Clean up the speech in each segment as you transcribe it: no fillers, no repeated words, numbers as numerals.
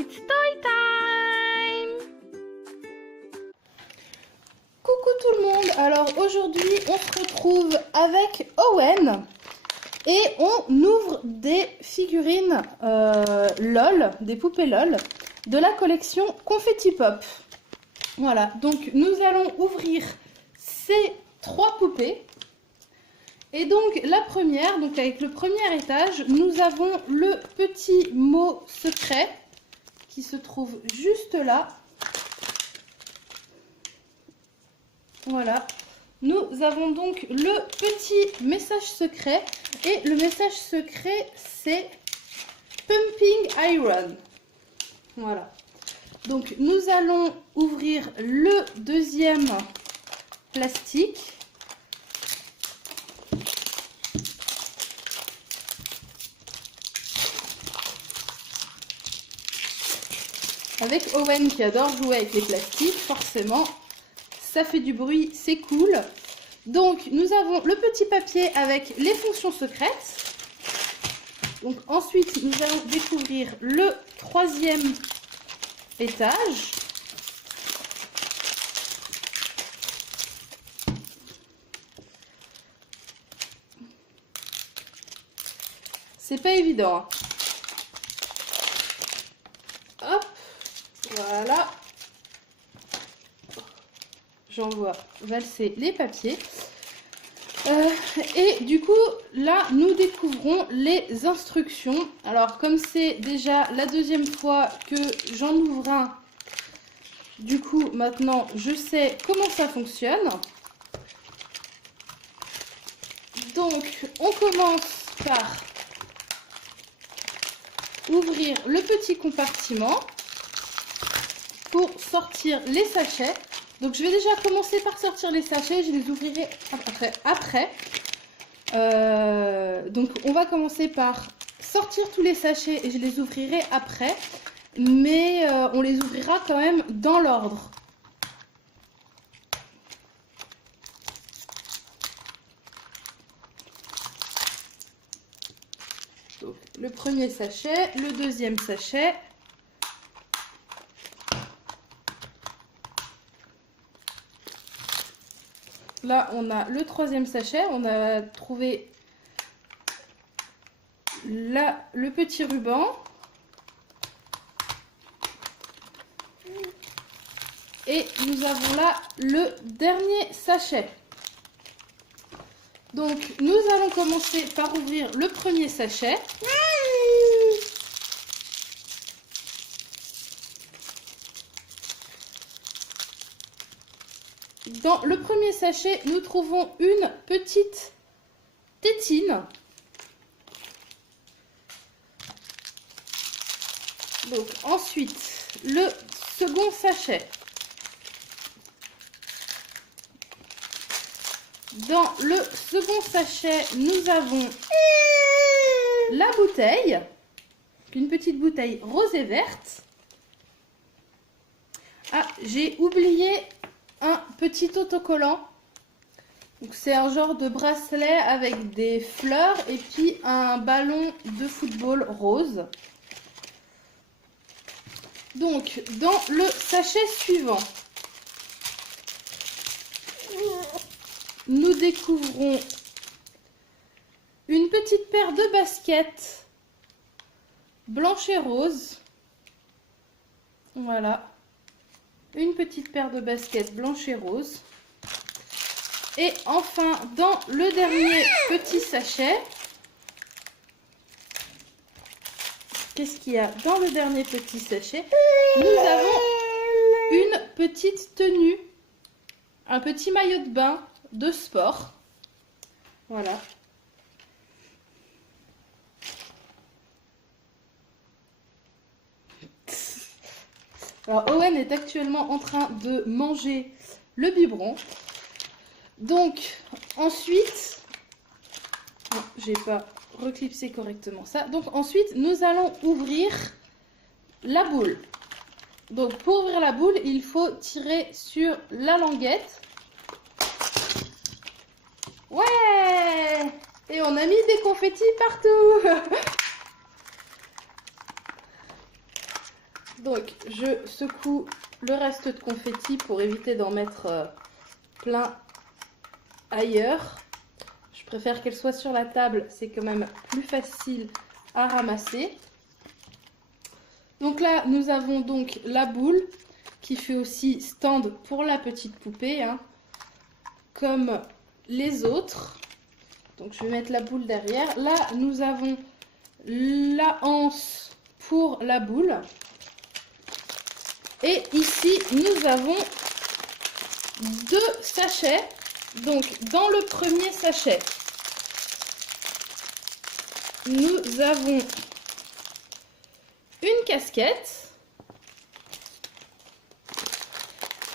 It's toy time! Coucou tout le monde, alors aujourd'hui on se retrouve avec Owen et on ouvre des figurines LOL, des poupées LOL de la collection Confetti Pop. Voilà, donc nous allons ouvrir ces 3 poupées. Et donc la première, donc avec le premier étage, nous avons le petit mot secret qui se trouve juste là. Voilà, nous avons donc le petit message secret et le message secret c'est Pumping Iron. Voilà, donc nous allons ouvrir le deuxième plastique. Avec Owen qui adore jouer avec les plastiques, forcément, ça fait du bruit, c'est cool. Donc, nous avons le petit papier avec les fonctions secrètes. Donc, ensuite, nous allons découvrir le troisième étage. C'est pas évident, hein. Hop, voilà. J'envoie valser les papiers. Et du coup, là, nous découvrons les instructions. Alors, comme c'est déjà la deuxième fois que j'en ouvre un, du coup, maintenant, je sais comment ça fonctionne. Donc, on commence par ouvrir le petit compartiment pour sortir les sachets. Donc je vais déjà commencer par sortir les sachets, je les ouvrirai après. Donc on va commencer par sortir tous les sachets et je les ouvrirai après, mais on les ouvrira quand même dans l'ordre. Donc, le premier sachet, le deuxième sachet. Là, on a le troisième sachet. On a trouvé là le petit ruban. Et nous avons là le dernier sachet. Donc, nous allons commencer par ouvrir le premier sachet. Dans le premier sachet, nous trouvons une petite tétine. Donc, ensuite, le second sachet. Dans le second sachet, nous avons la bouteille. Une petite bouteille rose et verte. Ah, j'ai oublié un petit autocollant. Donc c'est un genre de bracelet avec des fleurs et puis un ballon de football rose. Donc dans le sachet suivant, nous découvrons une petite paire de baskets blanche et rose. Voilà. Une petite paire de baskets blanche et rose. Et enfin, dans le dernier petit sachet, qu'est-ce qu'il y a dans le dernier petit sachet? Nous avons une petite tenue, un petit maillot de bain de sport. Voilà. Alors Owen est actuellement en train de manger le biberon. Donc ensuite, j'ai pas reclipsé correctement ça. Donc ensuite, nous allons ouvrir la boule. Donc pour ouvrir la boule, il faut tirer sur la languette. Ouais! Et on a mis des confettis partout. Donc, je secoue le reste de confetti pour éviter d'en mettre plein ailleurs. Je préfère qu'elle soit sur la table, c'est quand même plus facile à ramasser. Donc là, nous avons donc la boule qui fait aussi stand pour la petite poupée, hein, comme les autres. Donc je vais mettre la boule derrière. Là, nous avons la anse pour la boule. Et ici, nous avons 2 sachets. Donc, dans le premier sachet, nous avons une casquette.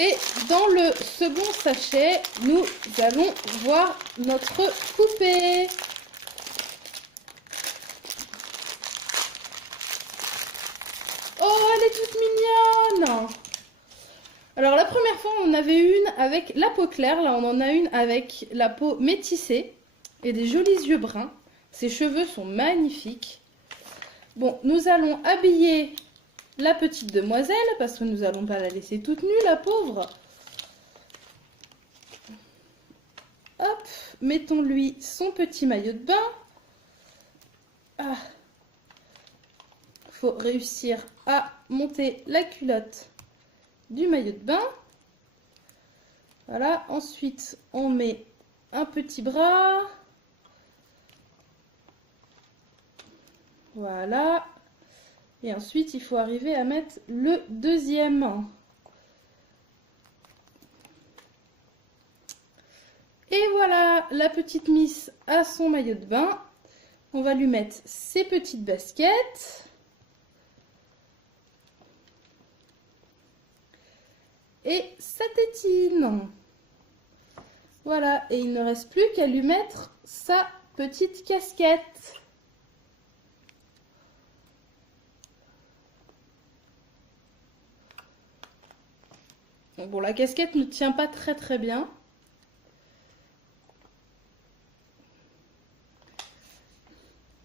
Et dans le second sachet, nous allons voir notre poupée. Oh, elle est toute mignonne! Alors la première fois, on en avait une avec la peau claire. Là, on en a une avec la peau métissée et des jolis yeux bruns. Ses cheveux sont magnifiques. Bon, nous allons habiller la petite demoiselle parce que nous n'allons pas la laisser toute nue, la pauvre. Hop, mettons-lui son petit maillot de bain. Ah. Faut réussir à monter la culotte du maillot de bain. Voilà, ensuite on met un petit bras. Voilà. Et ensuite il faut arriver à mettre le deuxième. Et voilà, la petite Miss a son maillot de bain. On va lui mettre ses petites baskets. Et sa tétine. Voilà, et il ne reste plus qu'à lui mettre sa petite casquette. Bon, la casquette ne tient pas très bien.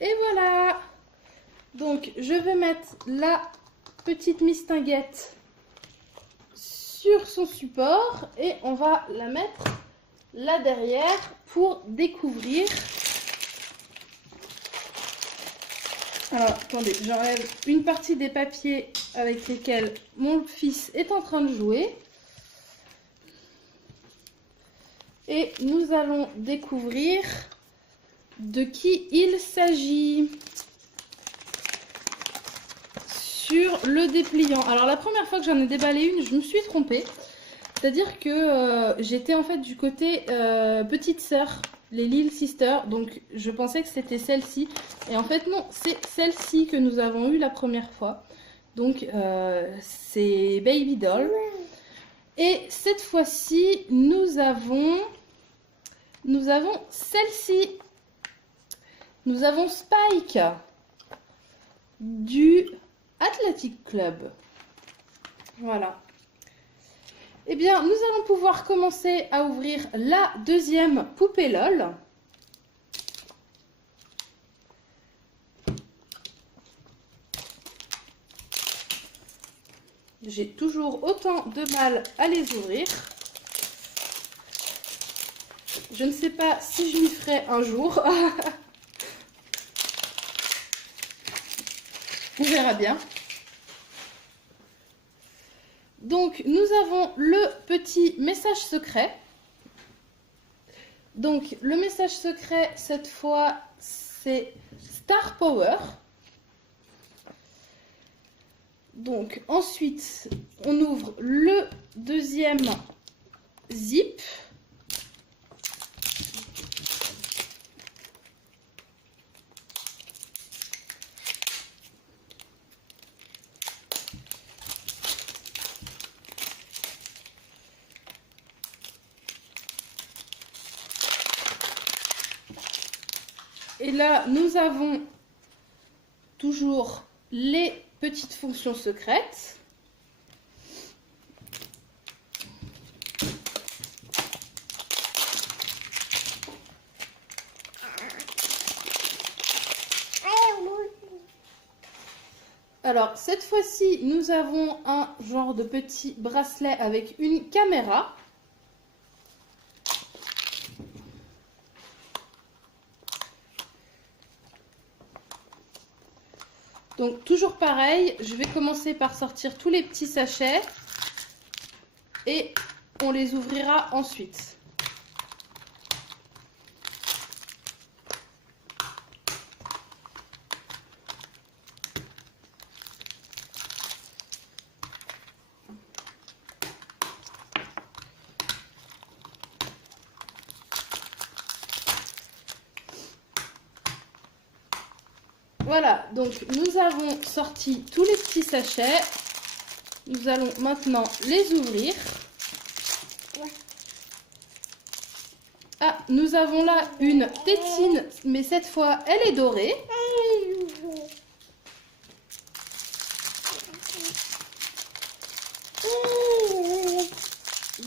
Et voilà. Donc, je vais mettre la petite mistinguette sur son support et on va la mettre là derrière pour découvrir. Alors, attendez, j'enlève une partie des papiers avec lesquels mon fils est en train de jouer. Et nous allons découvrir de qui il s'agit sur le dépliant. Alors la première fois que j'en ai déballé une, je me suis trompée. C'est-à-dire que j'étais en fait du côté petite sœur, les Little Sisters. Donc je pensais que c'était celle-ci. Et en fait non, c'est celle-ci que nous avons eue la première fois. Donc c'est Baby Doll. Et cette fois-ci, nous avons celle-ci. Nous avons Spike du Athletic Club. Voilà. Eh bien, nous allons pouvoir commencer à ouvrir la deuxième poupée LOL. J'ai toujours autant de mal à les ouvrir. Je ne sais pas si je m'y ferai un jour. On verra bien. Donc, nous avons le petit message secret. Donc, le message secret, cette fois, c'est Star Power. Donc, ensuite, on ouvre le deuxième zip. Et là, nous avons toujours les petites fonctions secrètes. Alors, cette fois-ci, nous avons un genre de petit bracelet avec une caméra. Donc, toujours pareil, je vais commencer par sortir tous les petits sachets et on les ouvrira ensuite. Voilà, donc nous avons sorti tous les petits sachets. Nous allons maintenant les ouvrir. Ah, nous avons là une tétine, mais cette fois, elle est dorée.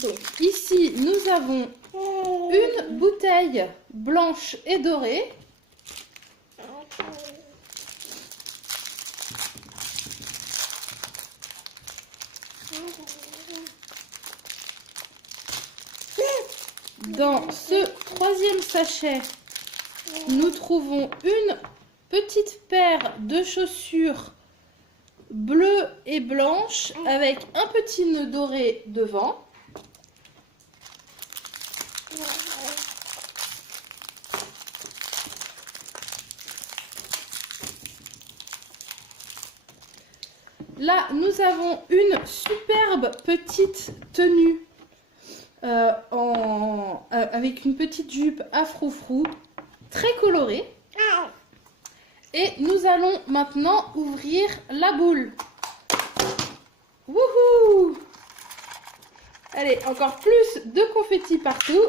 Donc ici, nous avons une bouteille blanche et dorée. Dans ce troisième sachet, nous trouvons une petite paire de chaussures bleues et blanches avec un petit nœud doré devant. Là, nous avons une superbe petite tenue avec une petite jupe à froufrou, très colorée. Et nous allons maintenant ouvrir la boule. Wouhou! Allez, encore plus de confettis partout.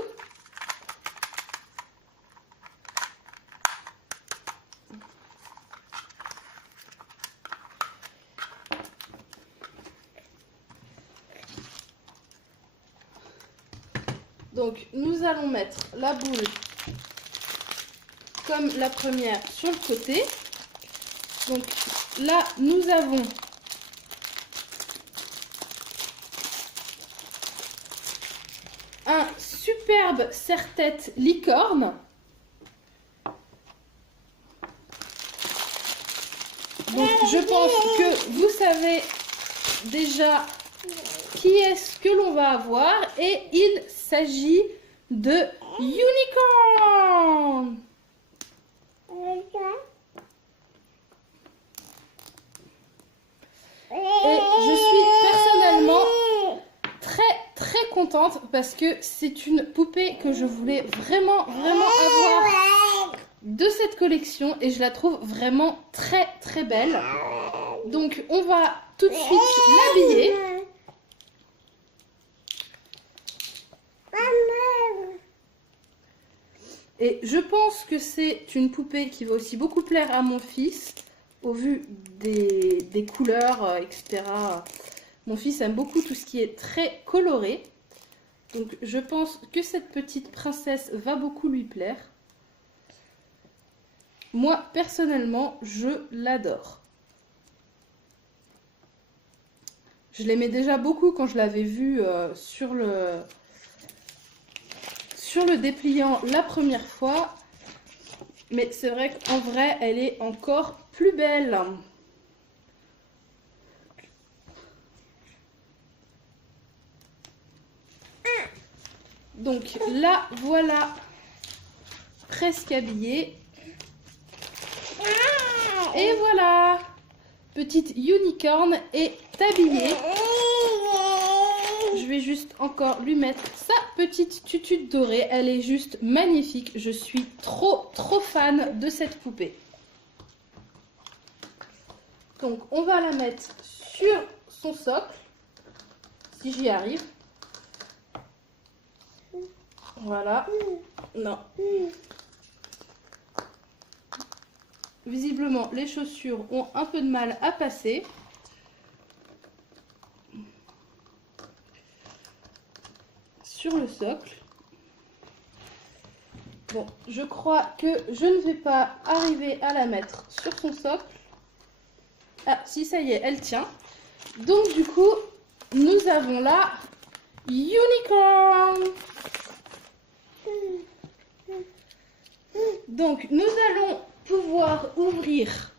Donc, nous allons mettre la boule comme la première sur le côté. Donc, là, nous avons un superbe serre-tête licorne. Donc, je pense que vous savez déjà qui est-ce que l'on va avoir et il s'agit de Unicorn. Et je suis personnellement très contente parce que c'est une poupée que je voulais vraiment avoir de cette collection et je la trouve vraiment très belle. Donc on va tout de suite l'habiller. Et je pense que c'est une poupée qui va aussi beaucoup plaire à mon fils, au vu des couleurs, etc. Mon fils aime beaucoup tout ce qui est très coloré. Donc je pense que cette petite princesse va beaucoup lui plaire. Moi, personnellement, je l'adore. Je l'aimais déjà beaucoup quand je l'avais vue sur le dépliant la première fois, mais c'est vrai qu'en vrai elle est encore plus belle. Donc là voilà, presque habillée. Et voilà, petite unicorn est habillée. Je vais juste encore lui mettre sa petite tutu dorée. Elle est juste magnifique. Je suis trop fan de cette poupée. Donc, on va la mettre sur son socle. Si j'y arrive. Voilà. Non. Visiblement, les chaussures ont un peu de mal à passer. Sur le socle. Bon, je crois que je ne vais pas arriver à la mettre sur son socle. Ah, si, ça y est, elle tient. Donc, du coup, nous avons là Unicorn. Donc, nous allons pouvoir ouvrir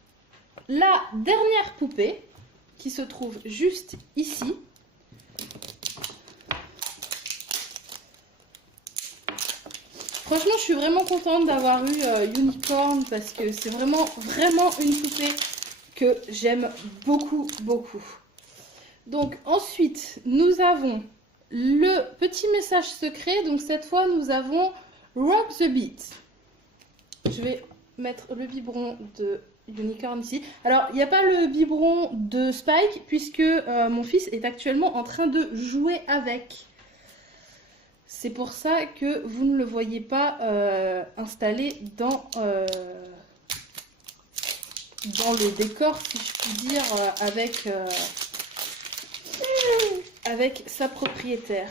la dernière poupée qui se trouve juste ici. Franchement, je suis vraiment contente d'avoir eu Unicorn parce que c'est vraiment une poupée que j'aime beaucoup, beaucoup. Donc ensuite, nous avons le petit message secret. Donc cette fois, nous avons Rock the Beat. Je vais mettre le biberon de Unicorn ici. Alors, il n'y a pas le biberon de Spike puisque mon fils est actuellement en train de jouer avec. C'est pour ça que vous ne le voyez pas installé dans le décor, si je puis dire, avec sa propriétaire.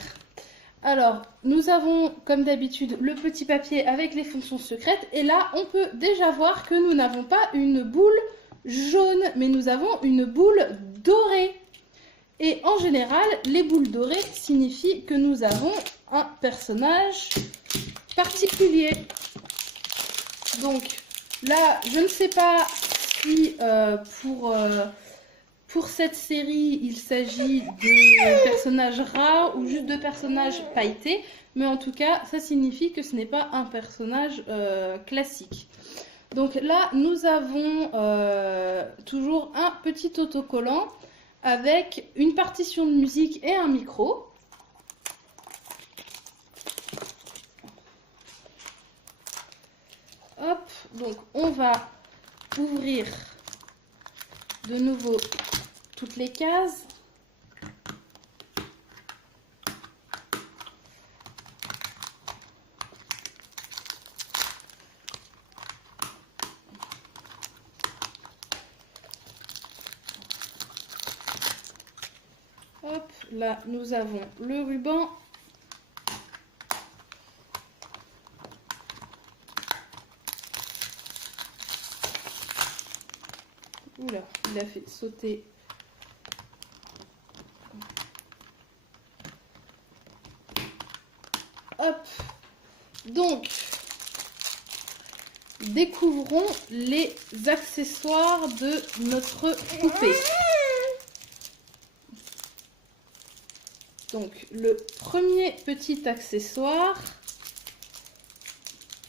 Alors, nous avons, comme d'habitude, le petit papier avec les fonctions secrètes. Et là, on peut déjà voir que nous n'avons pas une boule jaune, mais nous avons une boule dorée. Et en général, les boules dorées signifient que nous avons un personnage particulier. Donc là, je ne sais pas si pour cette série, il s'agit de personnages rares ou juste de personnages pailletés. Mais en tout cas, ça signifie que ce n'est pas un personnage classique. Donc là, nous avons toujours un petit autocollant avec une partition de musique et un micro. Hop, donc on va ouvrir de nouveau toutes les cases. Hop, là nous avons le ruban. Oula, il a fait sauter. Hop, donc découvrons les accessoires de notre poupée. Donc le premier petit accessoire,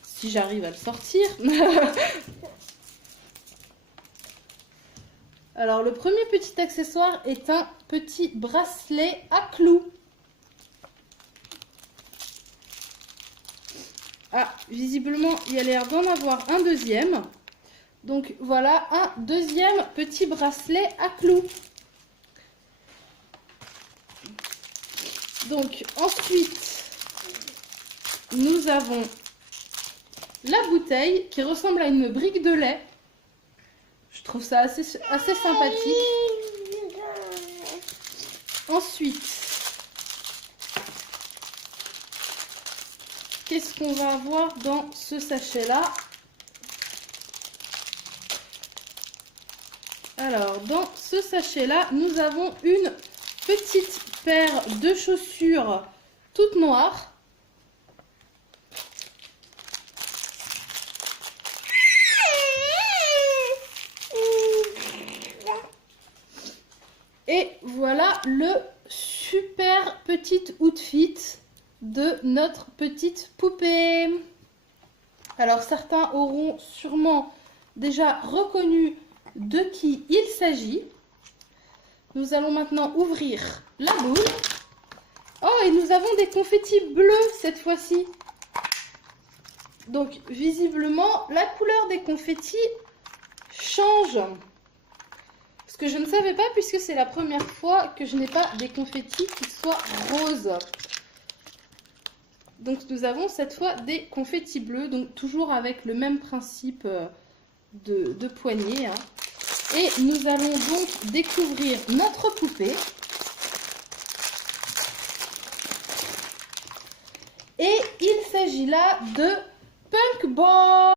si j'arrive à le sortir. Alors le premier petit accessoire est un petit bracelet à clous. Ah, visiblement il y a l'air d'en avoir un deuxième. Donc voilà un deuxième petit bracelet à clous. Donc ensuite, nous avons la bouteille qui ressemble à une brique de lait. Je trouve ça assez sympathique. Ensuite, qu'est-ce qu'on va avoir dans ce sachet-là? Alors, dans ce sachet-là, nous avons une petite paire de chaussures toutes noires. Et voilà le super petit outfit de notre petite poupée. Alors certains auront sûrement déjà reconnu de qui il s'agit. Nous allons maintenant ouvrir la boule. Oh, et nous avons des confettis bleus cette fois-ci. Donc visiblement, la couleur des confettis change. Ce que je ne savais pas puisque c'est la première fois que je n'ai pas des confettis qui soient roses. Donc nous avons cette fois des confettis bleus, donc toujours avec le même principe de poignée. Hein. Et nous allons donc découvrir notre poupée. Et il s'agit là de Punk Boy.